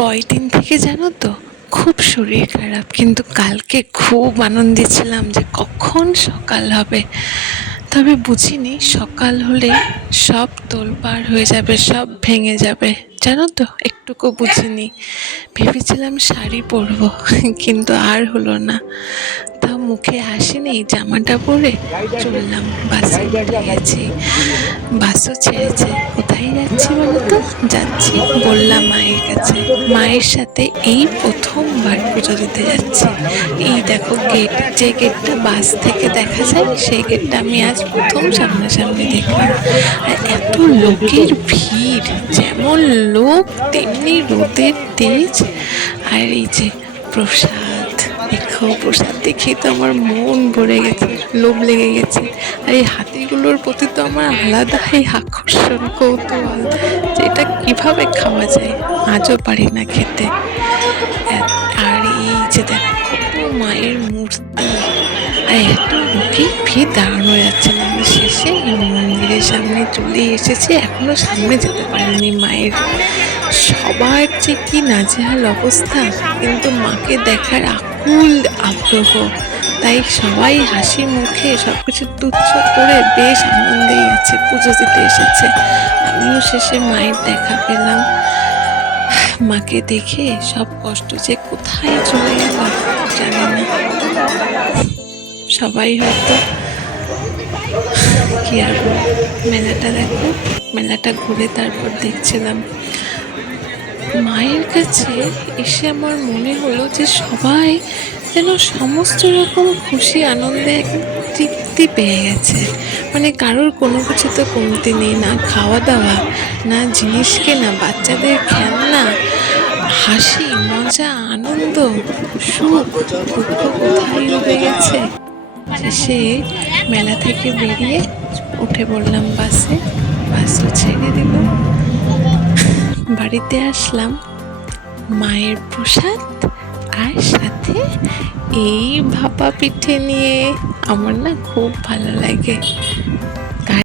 কয়দিন থেকে জানো তো খুব শরীর খারাপ, কিন্তু কালকে খুব আনন্দে ছিলাম যে কখন সকাল হবে। তবে বুঝিনি সকাল হলে সব তোলপাড় হয়ে যাবে, সব ভেঙে যাবে। জানো তো একটুকু বুঝিনি, ভেবেছিলাম শাড়ি পরবো কিন্তু আর হলো না। তা মুখে হাসি নেই, জামাটা পরে চললাম। বাসে উঠে গেছি, বাসও ছেড়েছে। কোথায় যাচ্ছি বলো তো? যাচ্ছি বললাম মায়ের কাছে। মায়ের সাথে এই প্রথমবার পুজো দিতে যাচ্ছি। এই দেখো গেট, যে গেটটা বাস থেকে দেখা যায় সেই গেটটা আমি আজ প্রথম সামনাসামনি দেখলাম। আর এত লোকের ভিড়, যেমন লোক তেমনি রোদের তেজ। আর এই যে প্রসাদ, দেখো প্রসাদ দেখে তো আমার মন ভরে গেছে, লোভ লেগে গেছে। আর এই হাতিগুলোর প্রতি তো আমার আলাদাই আকর্ষণ, কৌতূহল, যে এটা কিভাবে খাওয়া যায়, আজও পারি না খেতে। আর এই যে দেখো কত মায়ের মূর্তি, আর এত লোকের ভিড়, দাঁড়ানো যাচ্ছে না। আমি শেষে মন্দিরের সামনে চলে এসেছি, এখনো সামনে যেতে পারিনি মায়ের। সবার যে কি নাজেহাল অবস্থা, কিন্তু মাকে দেখার আকুল আগ্রহ। তাই সবাই হাসি মুখে সবকিছু তুচ্ছ করে বেশ আনন্দেই আছে, পুজো দিতে এসেছে। আমিও শেষে মায়ের দেখা পেলাম। মাকে দেখে সব কষ্ট যে কোথায় চলে গেল জানি না। সবাই হয়তো, কি আর বলবো, মেলাটা দেখো, মেলাটা ঘুরে তারপর দেখছিলাম। মায়ের কাছে এসে আমার মনে হলো যে সবাই যেন সমস্ত রকম খুশি আনন্দে একদম তৃপ্তি পেয়ে গেছে। মানে কারোর কোনো কিছু তো কমতি নেই, না খাওয়া দাওয়া, না জিনিস কেনা, বাচ্চাদের খেলনা, হাসি মজা আনন্দ সুখ দুঃখ কোথায় ডুবে গেছে। শেষে মেলা থেকে বেরিয়ে উঠে পড়লাম বাসে, বাসও ছেড়ে দিল। বাড়িতে আসলাম মায়ের প্রসাদ আর সাথে এই ভাপা পিঠে নিয়ে। আমার না খুব ভালো লাগে।